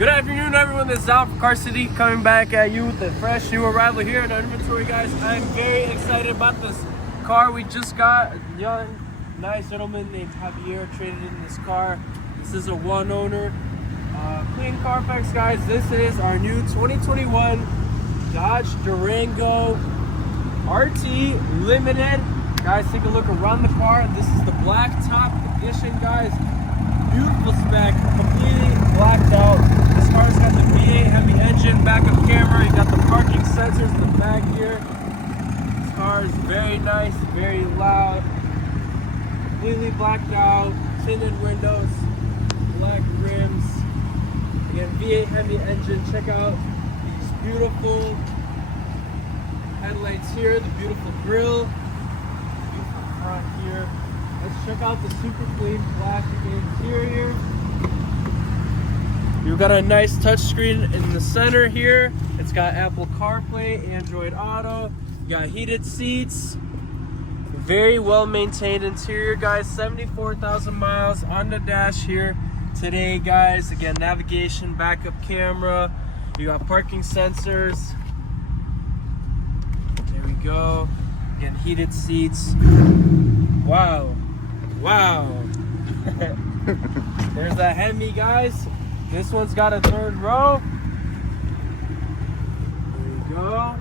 Good afternoon, everyone. This is Al from Car City coming back at you with a fresh new arrival here in our inventory, guys. I'm very excited about this car we just got. A young, nice gentleman named Javier traded in this car. This is a one owner, clean Carfax, guys. This is our new 2021 Dodge Durango RT Limited. Guys, take a look around the car. This is the Blacktop edition, guys. Beautiful spec, completely blacked out. This car's got the V8 HEMI engine, backup camera. You got the parking sensors in the back here. This car is very nice, very loud. Completely blacked out, tinted windows, black rims. Again, V8 HEMI engine. Check out these beautiful headlights here, the beautiful grille, beautiful front here. Let's check out the super clean plastic interior. You've got a nice touchscreen in the center here. It's got Apple CarPlay, Android Auto. You got heated seats. Very well maintained interior, guys. 74,000 miles on the dash here today, guys. Again, navigation, backup camera. You got parking sensors. There we go. Again, heated seats. Wow. Wow. There's that HEMI, guys. This one's got a third row. There you go.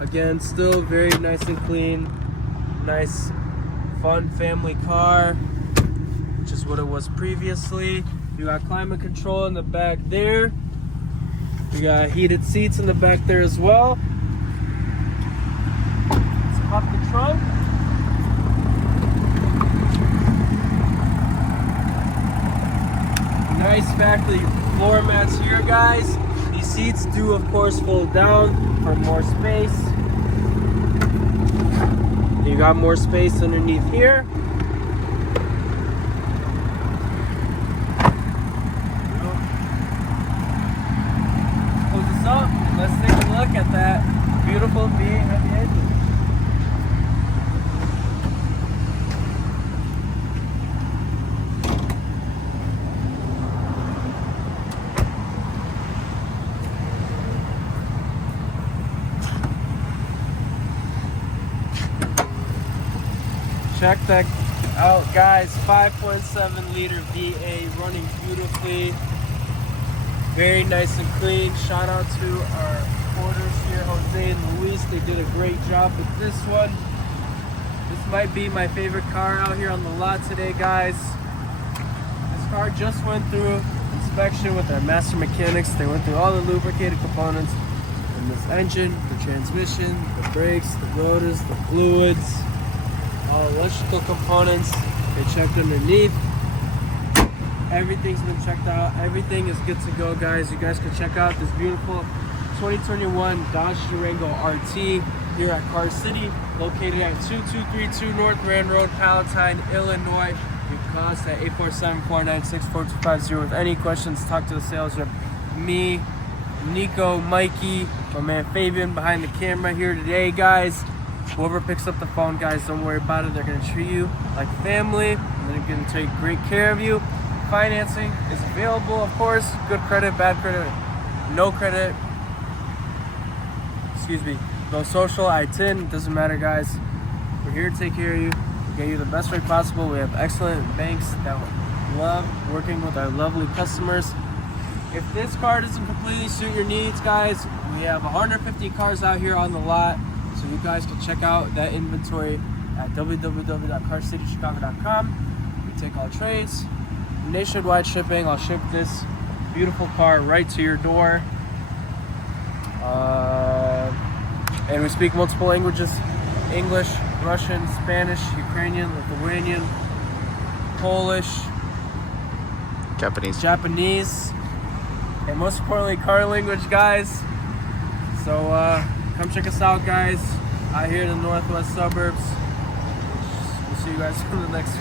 Again, still very nice and clean. Nice, fun family car, which is what it was previously. You got climate control in the back there. You got heated seats in the back there as well. Let's pop the trunk. Nice factory floor mats here, guys. These seats do, of course, fold down for more space. You got more space underneath here. Close this up and let's take a look at that beautiful V8 HEMI engine. Check that out, guys. 5.7 liter V8 running beautifully. Very nice and clean. Shout out to our porters here, Jose and Luis. They did a great job with this one. This might be my favorite car out here on the lot today, guys. This car just went through inspection with our master mechanics. They went through all the lubricated components in this engine, the transmission, the brakes, the rotors, the fluids, all electrical components. They checked underneath. Everything's been checked out. Everything is good to go, guys. You guys can check out this beautiful 2021 Dodge Durango RT here at Car City, located at 2232 North Rand Road, Palatine, Illinois. You can call us at 847-496-4250 with any questions. Talk to the sales rep. Me, Nico, Mikey, my man Fabian behind the camera here today, guys. Whoever picks up the phone, guys, don't worry about it. They're going to treat you like family, and they're going to take great care of you. Financing is available, of course. Good credit, bad credit, no credit. Excuse me. No social, I-10. Doesn't matter, guys. We're here to take care of you, get you the best rate possible. We have excellent banks that love working with our lovely customers. If this car doesn't completely suit your needs, guys, we have 150 cars out here on the lot. So you guys can check out that inventory at www.carcitychicago.com. We take all trades, nationwide shipping. I'll ship this beautiful car right to your door. And we speak multiple languages: English, Russian, Spanish, Ukrainian, Lithuanian, Polish, Japanese, and most importantly, car language, guys. So come check us out, guys, out here in the northwest suburbs. We'll see you guys in the next